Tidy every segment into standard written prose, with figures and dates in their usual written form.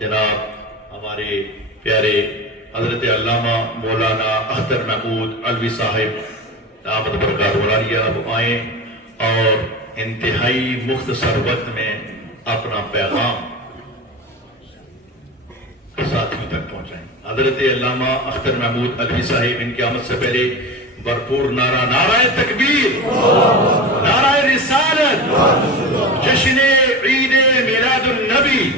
جناب ہمارے پیارے حضرت علامہ مولانا اختر محمود علوی صاحب دامت برکات العالیہ اب آئیں اور انتہائی مختصر وقت میں اپنا پیغام ساتھیوں تک پہنچائیں۔ حضرت علامہ اختر محمود علوی صاحب ان کی آمد سے پہلے بھرپور نعرہ تکبیر، نعرہ رسالت، جشن عید میلاد النبی۔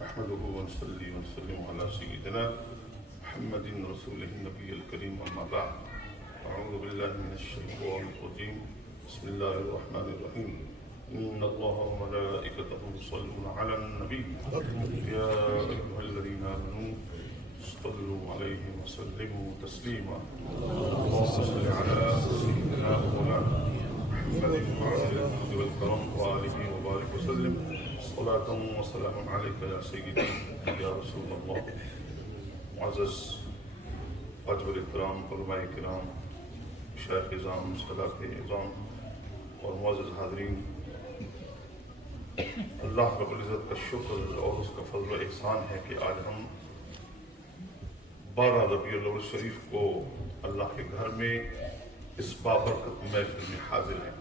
نحمده ونصلي ونسلم على سيدنا محمد رسوله النبي الكريم أما بعد أعوذ بالله من الشيطان الرجيم بسم الله الرحمن الرحيم إن الله وملائكته يصلون على النبي يا أيها الذين آمنوا صلوا عليه وسلموا تسليما اللهم صل على سيدنا ومولانا محمد وعلى الجود والكرم وآله وبارك وسلم صلاة وسلام عليك يا سيدي يا رسول الله۔ معزز واجب الاحترام علماء کرام، شیخ اعظام، صلاح اعظام اور معزز حاضرین، اللہ رب العزت کا شکر اور اس کا فضل و احسان ہے کہ آج ہم 12 ربیع الاول شریف کو اللہ کے گھر میں اس بابرکت محفل میں حاضر ہیں۔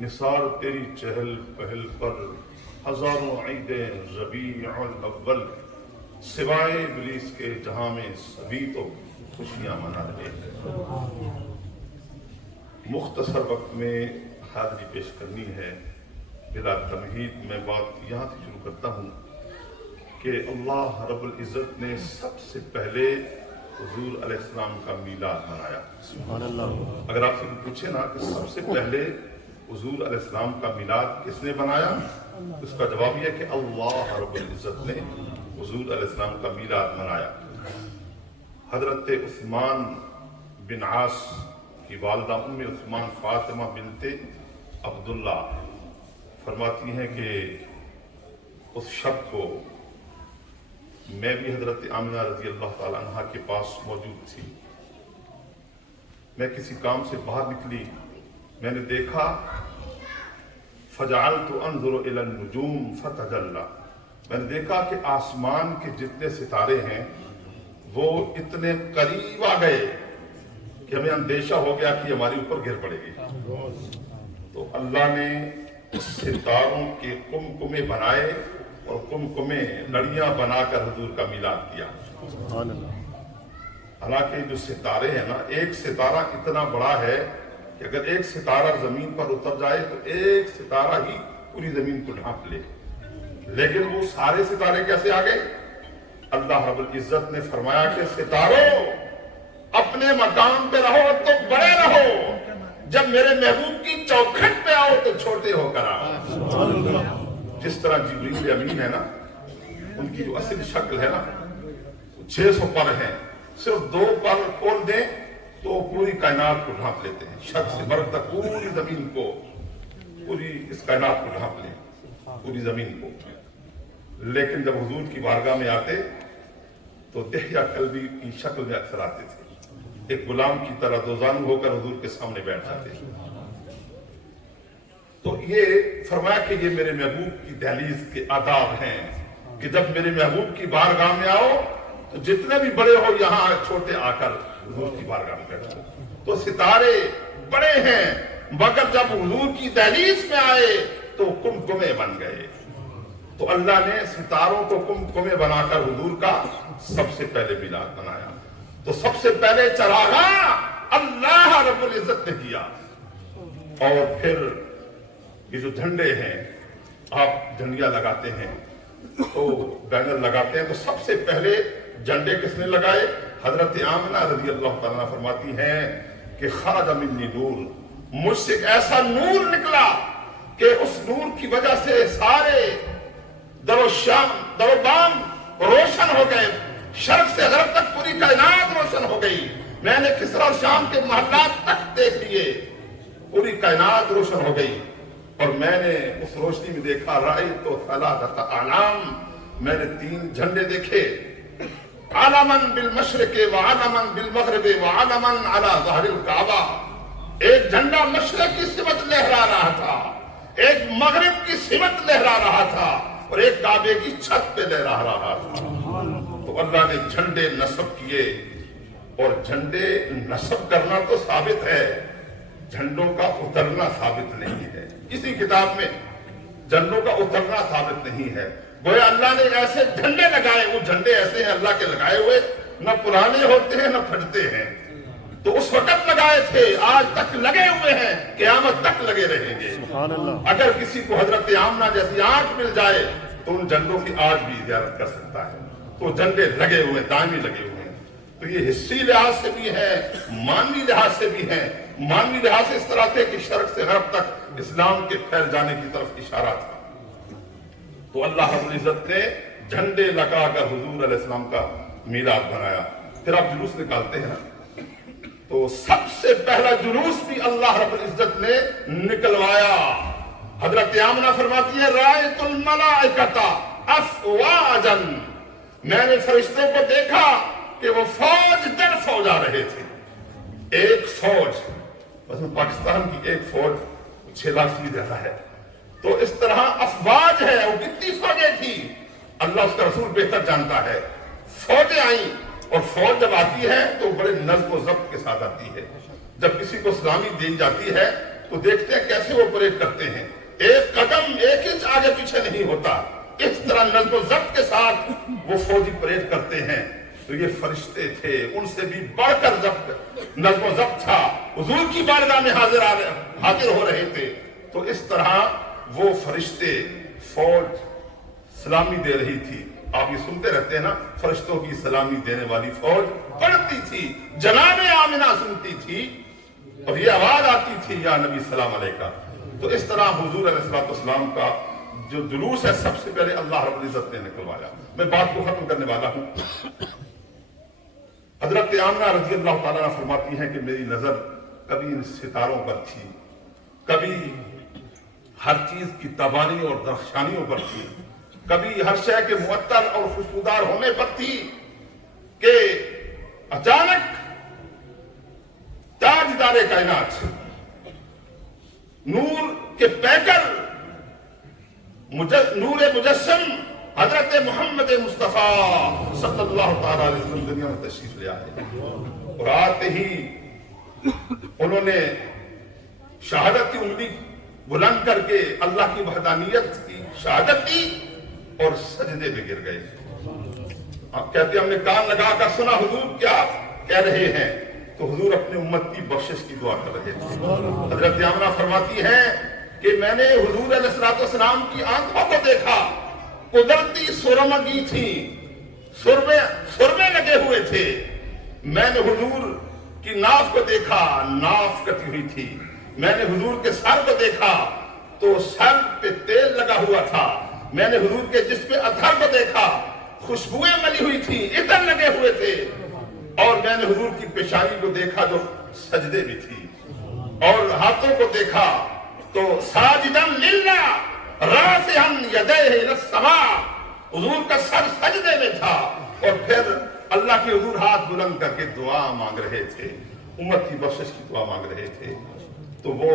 نثار تیری چہل پہل پر ہزاروں عیدیں ربیع الاول، سوائے ابلیس کے جہاں میں سبھی تو خوشیاں منا رہے ہیں۔ مختصر وقت میں حاضری پیش کرنی ہے، بلا تمہید میں بات یہاں سے شروع کرتا ہوں کہ اللہ رب العزت نے سب سے پہلے حضور علیہ السلام کا میلاد منایا۔ سبحان اللہ۔ اگر آپ سے پوچھے نا کہ سب سے پہلے حضور علیہ السلام کا میلاد کس نے بنایا، اس کا جواب یہ کہ اللہ رب العزت نے حضور علیہ السلام کا میلاد منایا۔ حضرت عثمان بن عاص کی والدہ ام عثمان فاطمہ بنت عبداللہ فرماتی ہیں کہ اس شب کو میں بھی حضرت آمنہ رضی اللہ تعالیٰ عنہ کے پاس موجود تھی۔ میں کسی کام سے باہر نکلی، میں نے دیکھا فجعلت انظر الى النجوم فتجلى، میں نے دیکھا کہ آسمان کے جتنے ستارے ہیں وہ اتنے قریب آ گئے کہ ہمیں اندیشہ ہو گیا کہ ہمارے اوپر گر پڑے گی۔ تو اللہ نے ستاروں کے قمقمے بنائے اور قمقمے لڑیاں بنا کر حضور کا میلاد کیا۔ حالانکہ جو ستارے ہیں نا، ایک ستارہ اتنا بڑا ہے کہ اگر ایک ستارہ زمین پر اتر جائے تو ایک ستارہ ہی پوری زمین کو ڈھانپ لے، لیکن وہ سارے ستارے کیسے آ گئے؟ اللہ رب العزت نے فرمایا کہ ستاروں اپنے مقام پہ رہو تو بڑے رہو، جب میرے محبوب کی چوکھٹ پہ آؤ تو چھوٹے ہو کر آؤ۔ جس طرح جبریل امین ہے نا، ان کی جو اصل شکل ہے نا 600 پر ہیں، صرف 2 پر کھول دیں تو پوری کائنات کو ڈھانپ لیتے ہیں، شک سے برق تک پوری زمین کو، پوری اس کائنات کو ڈھانپ لیں، پوری زمین کو۔ لیکن جب حضور کی بارگاہ میں آتے تو دہیا قلبی کی شکل میں اکثر آتے تھے، ایک غلام کی طرح دوزانو ہو کر حضور کے سامنے بیٹھ جاتے۔ تو یہ فرمایا کہ یہ میرے محبوب کی دہلیز کے آداب ہیں کہ جب میرے محبوب کی بارگاہ میں آؤ تو جتنے بھی بڑے ہو یہاں چھوٹے آ کر حضور کی بارگاہ میں بیٹھو۔ تو ستارے بڑے ہیں مگر جب حضور کی دہلیز میں آئے تو قمقمے بن گئے۔ تو اللہ نے ستاروں کو قمقمے بنا کر حضور کا سب سے پہلے میلاد بنایا۔ تو سب سے پہلے چراغاں اللہ رب العزت نے کیا، اور پھر یہ جو جھنڈے ہیں، آپ جھنڈیاں لگاتے ہیں تو بینر لگاتے ہیں، تو سب سے پہلے جھنڈے کس نے لگائے؟ حضرت آمنہ رضی اللہ تعالیٰ فرماتی ہیں کہ خرج منی نور، مجھ سے ایسا نور نکلا کہ اس نور کی وجہ سے سارے در و بام روشن ہو گئے، شرق سے غرب تک پوری کائنات روشن ہو گئی۔ میں نے کسرا اور شام کے محلات تک دیکھ لیے، پوری کائنات روشن ہو گئی، اور میں نے اس روشنی میں دیکھا رائے تو ثلاثۃ اعلام، میں نے 3 جھنڈے دیکھے، علمن بالمشرق وعلمن بالمغرب وعلمن علی ظہر الکعبہ. ایک جھنڈا مشرق کی سمت لہرا رہا تھا، ایک مغرب کی سمت لہرا رہا تھا، اور ایک کعبے کی چھت پہ لہرا رہا تھا. تو اللہ نے جھنڈے نصب کیے، اور جھنڈے نصب کرنا تو ثابت ہے، جھنڈوں کا اترنا ثابت نہیں ہے. کسی کتاب میں جھنڈوں کا اترنا ثابت نہیں ہے. گویا اللہ نے ایسے جھنڈے لگائے، وہ جھنڈے ایسے ہیں اللہ کے لگائے ہوئے، نہ پرانے ہوتے ہیں نہ پھٹتے ہیں. تو اس وقت لگائے تھے، آج تک لگے ہوئے ہیں، قیامت تک لگے رہیں گے. اگر کسی کو حضرت آمنہ جیسی آنکھ مل جائے تو ان جھنڈوں کی آج بھی زیارت کر سکتا ہے. تو جھنڈے لگے ہوئے، دائمی لگے ہوئے ہیں. تو یہ حصی لحاظ سے بھی ہے، مانوی لحاظ سے بھی ہے. مانوی لحاظ سے اس طرح تھے کہ شرق سے غرب تک اسلام کے پھیل جانے کی طرف اشارہ تھا. تو اللہ رب العزت نے جھنڈے لگا کر حضور علیہ السلام کا میلاد بنایا. پھر آپ جلوس نکالتے ہیں نا، تو سب سے پہلا جلوس بھی اللہ رب العزت نے نکلوایا. حضرت آمنہ فرماتی ہے رأیت الملائکۃ افواجا، میں نے فرشتوں کو دیکھا کہ وہ فوج در فوج آ رہے تھے. ایک فوج، مثلا پاکستان کی ایک فوج 6 لاکھ سے زیادہ ہے. تو اس طرح افواج ہے، وہ کتنی فوجیں تھی اللہ اس کا رسول بہتر جانتا ہے. فوجیں آئیں، اور فوج جب آتی ہے تو بڑے نظم و ضبط کے ساتھ آتی ہے. جب کسی کو سلامی دی جاتی ہے تو دیکھتے ہیں کیسے وہ پریڈ کرتے ہیں، ایک قدم 1 انچ آگے پیچھے نہیں ہوتا. اس طرح نظم و ضبط کے ساتھ وہ فوجی پریڈ کرتے ہیں. تو یہ فرشتے تھے، ان سے بھی بڑھ کر نظم و ضبط تھا. حضور کی بارگاہ میں حاضر ہو رہے تھے. تو اس طرح وہ فرشتے، فوج سلامی دے رہی تھی. آپ یہ سنتے رہتے ہیں نا، فرشتوں کی سلامی دینے والی فوج پڑھتی تھی، جناب آمنہ سنتی تھی، اور یہ آواز آتی تھی یا نبی سلام علیکہ. تو اس طرح حضور علیہ السلام کا جو جلوس ہے سب سے پہلے اللہ رب العزت نے نکلوایا. میں بات کو ختم کرنے والا ہوں. حضرت آمنہ رضی اللہ تعالیٰ عنہ فرماتی ہیں کہ میری نظر کبھی ان ستاروں پر تھی، کبھی ہر چیز کی تبانی اور درخشانیوں پر تھی، کبھی ہر شے کے معطر اور خوشبودار ہونے پر تھی، کہ اچانک تاجدار کائنات، نور کے پیکر، نور مجسم حضرت محمد مصطفیٰ صلی اللہ تعالیٰ علیہ وسلم دنیا میں تشریف لے آئے. اور آتے ہی انہوں نے شہادت کی انگلی بلند کر کے اللہ کی وحدانیت کی شہادت دی اور سجدے میں گر گئے. آپ کہتے ہیں ہم نے کان لگا کر سنا حضور کیا کہہ رہے ہیں. تو حضور اپنے امت کی بخشش کی دعا کر رہے تھے. حضرت آمنہ فرماتی ہیں کہ میں نے حضور علیہ السلام کی آنکھوں کو دیکھا، قدرتی سرمگی تھی، سرمے لگے ہوئے تھے. میں نے حضور کی ناف کو دیکھا، ناف کٹی ہوئی تھی. میں نے حضور کے سر کو دیکھا تو سر پہ تیل لگا ہوا تھا. میں نے حضور کے جسم پہ ادھر کو دیکھا، خوشبوئیں ملی ہوئی تھی، عطر لگے ہوئے تھے. اور میں نے حضور کی پیشانی کو دیکھا جو سجدے بھی تھی، اور ہاتھوں کو دیکھا تو ساجدن للہ رافعا یدیہ الی السماء، حضور کا سر سجدے میں تھا. اور پھر اللہ کے حضور ہاتھ بلند کر کے دعا مانگ رہے تھے، امت کی بخشش کی دعا مانگ رہے تھے. تو وہ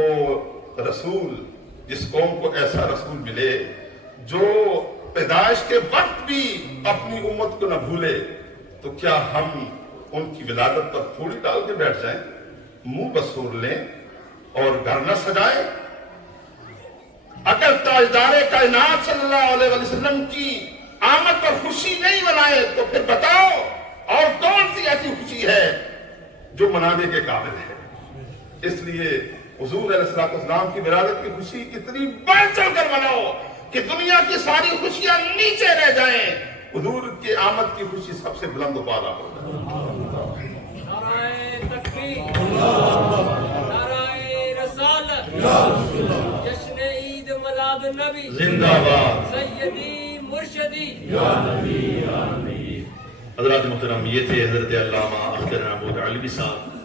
رسول، جس قوم کو ایسا رسول ملے جو پیدائش کے وقت بھی اپنی امت کو نہ بھولے، تو کیا ہم ان کی ولادت پر تھوڑی ڈال کے بیٹھ جائیں، منہ بسور لیں اور گھر نہ سجائیں؟ اگر تاجدار کائنات صلی اللہ علیہ وسلم کی آمد پر خوشی نہیں منائے تو پھر بتاؤ اور کون سی ایسی خوشی ہے جو منانے کے قابل ہے؟ اس لیے حضور علیہ السلام کی ولادت کی خوشی اتنی بڑھ چڑھ کر مناؤ کہ دنیا کی ساری خوشیاں نیچے رہ جائیں. حضور کی آمد کی خوشی سب سے بلند و بالا ہو. نعرہ تکبیر، نعرہ رسالت، جشن عید میلاد النبی زندہ باد، سیدی مرشدی. حضرات محترم، یہ تھے حضرت علامہ اختر محمود علوی صاحب.